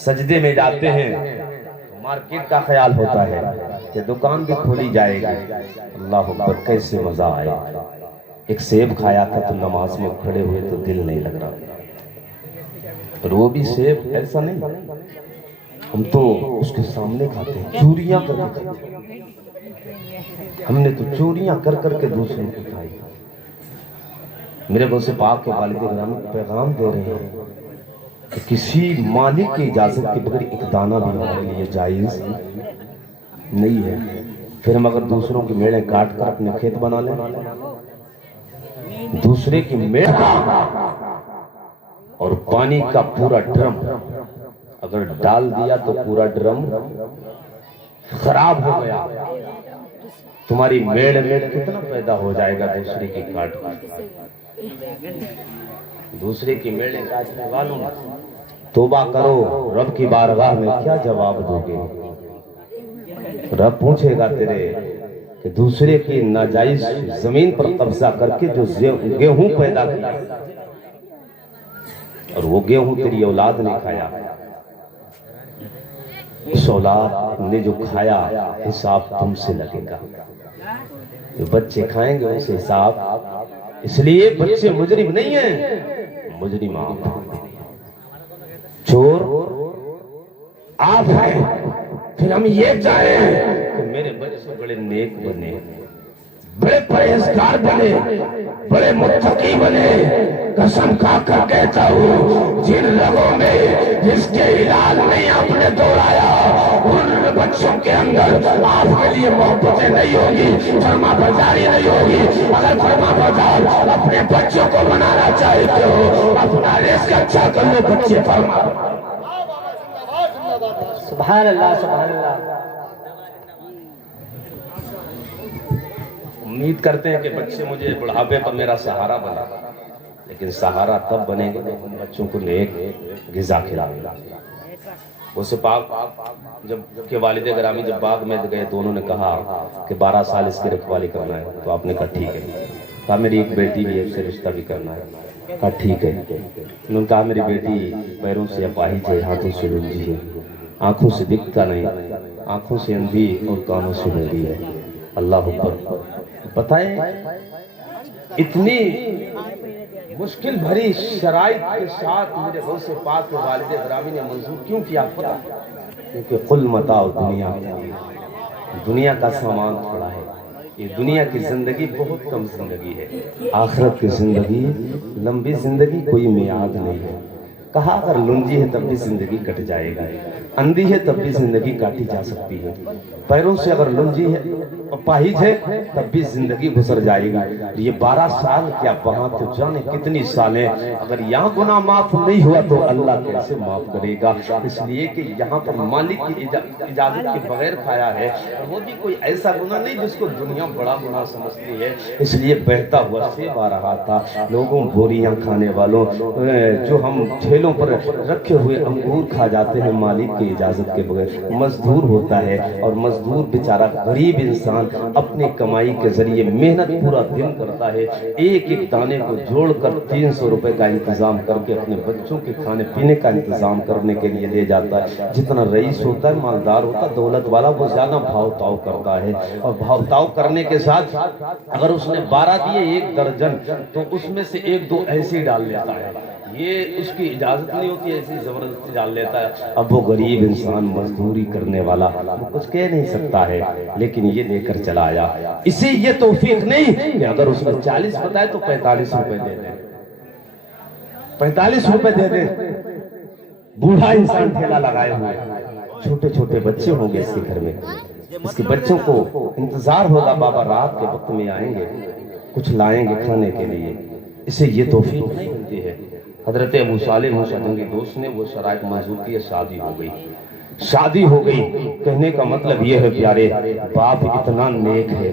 سجدے میں جاتے ہیں تو مارکیٹ کا خیال ہوتا ہے کہ دکان بھی کھولی جائے گی. اللہ اکبر، کیسے مزہ آیا. ایک سیب کھایا تھا تو نماز میں کھڑے ہوئے تو دل نہیں لگ رہا. اور وہ بھی سیب ایسا نہیں، ہم تو اس کے سامنے کھاتے ہیں، چوریاں کر کے کھاتے ہیں. ہم نے تو چوریاں کر کر کے دوسروں کو کھائی. میرے غوث پاک کے والد گرامی پیغام دے رہے ہیں کہ کسی مالک کی اجازت کے بغیر ایک دانہ بھی ہمارے لیے جائز نہیں ہے. پھر ہم اگر دوسروں کی میڑیں کاٹ کر اپنے کھیت بنا لیں، دوسرے کی میڑ اور پانی کا پورا ڈرم اگر ڈال دیا تو پورا ڈرم خراب ہو گیا. تمہاری میڑ میں کتنا پیدا ہو جائے گا دوسرے کی کاٹ دوسرے کی میڑیں کاٹنے والوں. توبہ کرو، رب کی بارگاہ میں کیا جواب دو گے؟ رب پوچھے گا تیرے کہ دوسرے کی ناجائز زمین پر قبضہ کر کے جو گیہوں پیدا کیا اور وہ گیہوں تیری اولاد نے کھایا، اس اولاد نے جو کھایا حساب تم سے لگے گا. جو بچے کھائیں گے اسے حساب. اس لیے بچے مجرم نہیں ہیں، مجرم آپ، چور آپ ہیں. پھر ہم یہ چاہیں کہ میرے بچے بڑے نیک بنے، بڑے پرہیزگار بنے، بڑے متقی بنے. قسم کھا کر کہتا ہوں، جن لوگوں میں جس کے علاج نہیں آپ نے دوڑایا ان بچوں کے اندر آپ کے لیے محبتیں نہیں ہوگی، فرما برداری نہیں ہوگی. اگر فرما بردار اپنے بچوں کو بنانا چاہتے ہو، اپنا رزق اچھا کر لو. بچے فرما. سبحان اللہ، سبحان اللہ. امید کرتے ہیں کہ بچے مجھے بڑھاپے پر میرا سہارا بنا، لیکن سہارا تب بنے گا جب ہم بچوں کو نیک غذا کھلائیں گے. اسے پاک جب کے والد گرامی جب باغ میں گئے تو انہوں نے کہا کہ 12 سال اس کی رکھوالی کرنا ہے. تو آپ نے کہا ٹھیک ہے. کہا میری ایک بیٹی بھی ہے، اس سے رشتہ بھی کرنا ہے. کہا ٹھیک ہے. انہوں نے کہا میری بیٹی پیروں سے اپاہج ہے، ہاتھوں سے لنگی ہے، آنکھوں سے دکھتا نہیں، آنکھوں سے اندھی اور کانوں سے بہری ہے. اللہ اکبر. بتائیں اتنی مشکل بھری شرائط کے ساتھ میرے غوث پاک کے والد گرامی نے منظور کیوں کیا؟ پتا کیونکہ قل متاع دنیا، دنیا کا سامان تھوڑا ہے. یہ دنیا کی زندگی بہت کم زندگی ہے، آخرت کی زندگی لمبی زندگی کوئی میعاد نہیں ہے. کہا اگر لنجی ہے تب بھی زندگی کٹ جائے گی، اندھی ہے تب بھی زندگی کاٹی جا سکتی ہے، پیروں سے اگر لنجی ہے اپاہج ہے تب بھی زندگی گزر جائے گی. یہ 12 سال کیا وہاں تو جانے کتنی سالیں. اگر یہاں گناہ معاف نہیں ہوا تو اللہ کیسے معاف کرے گا؟ اس لیے کہ یہاں پر مالک کی اجازت کے بغیر کھایا ہے، وہ بھی کوئی ایسا گناہ نہیں جس کو دنیا بڑا گناہ سمجھتی ہے. اس لیے بہتا ہوا سیب آ رہا تھا. لوگوں بوریاں کھانے والوں جو ہم ٹھیلوں پر رکھے ہوئے انگور کھا جاتے ہیں مالک کی اجازت کے بغیر. مزدور ہوتا ہے اور مزدور بیچارہ غریب انسان اپنی کمائی کے ذریعے محنت پورا دن کرتا ہے، ایک ایک دانے کو جوڑ کر 300 روپے کا انتظام کر کے اپنے بچوں کے کھانے پینے کا انتظام کرنے کے لیے لے جاتا ہے. جتنا رئیس ہوتا ہے، مالدار ہوتا ہے، دولت والا، وہ زیادہ بھاؤ تاؤ کرتا ہے. اور بھاؤ تاؤ کرنے کے ساتھ اگر اس نے 12 دیے 1 درجن تو اس میں سے 1-2 ایسے ہی ڈال لیتا ہے. یہ اس کی اجازت نہیں ہوتی، ایسی زبردستی ڈال لیتا ہے. اب وہ غریب انسان مزدوری کرنے والا وہ کچھ کہہ نہیں سکتا ہے، لیکن یہ دے کر چلا آیا. اسے یہ توفیق نہیں کہ اگر اس نے 40 بتائے تو 45 روپے دے دے، 45 روپے دے دے. بوڑھا انسان ٹھیلا لگائے ہوئے، چھوٹے چھوٹے بچے ہوں گے اس کے گھر میں، اس کے بچوں کو انتظار ہوگا بابا رات کے وقت میں آئیں گے، کچھ لائیں گے کھانے کے لیے. اسے یہ توفیق نہیں ملتی ہے. حضرت ابو صالح موسیٰ جنگی دوست نے وہ شرائط منظور کی، شادی ہو گئی. شادی ہو گئی. کہنے کا مطلب یہ ہے پیارے، باپ اتنا نیک ہے،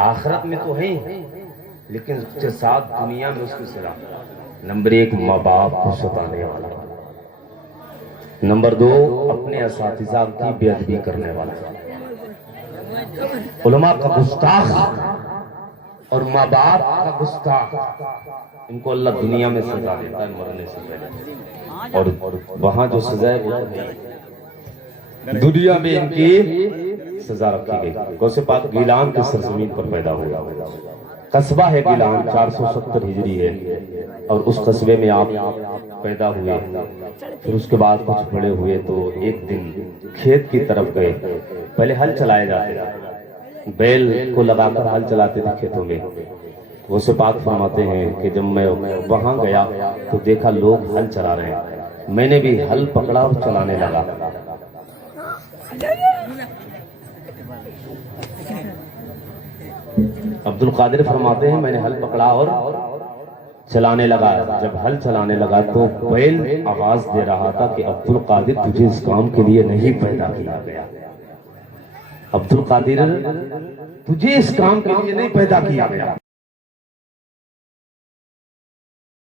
آخرت میں تو ہے لیکن اس کے ساتھ دنیا میں اس کی سزا نمبر 1 ماں باپ کو ستانے والا، نمبر 2 اپنے اساتذہ کی بے ادبی کرنے والا، علماء کا گستاخ اور ماں باپ کا گستاخ، ان کو اللہ دنیا میں سزا دیتا ہے مرنے سے پہلے، اور وہاں جو سزا ہے وہ دنیا میں ان کی سزا رکھی گئی۔ غوث پاک گیلان کی سرزمین پر پیدا ہوا، قصبہ ہے گیلان، 470 ہجری ہے، اور اس قصبے میں آپ پیدا ہوئے۔ پھر اس کے بعد کچھ بڑے ہوئے تو ایک دن کھیت کی طرف گئے، پہلے ہل چلائے جاتے تھے، بیل کو لگا کر ہل چلاتے تھے کھیتوں میں۔ غوث پاک فرماتے ہیں کہ جب میں وہاں گیا تو دیکھا لوگ ہل چلا رہے ہیں، میں نے بھی ہل پکڑا اور چلانے لگا۔ عبد القادر فرماتے ہیں میں نے ہل پکڑا اور چلانے لگا، جب ہل چلانے لگا تو بیل آواز دے رہا تھا کہ عبد القادر تجھے اس کام کے لیے نہیں پیدا کیا گیا، عبد القادر تجھے اس کام کے لیے نہیں پیدا کیا گیا،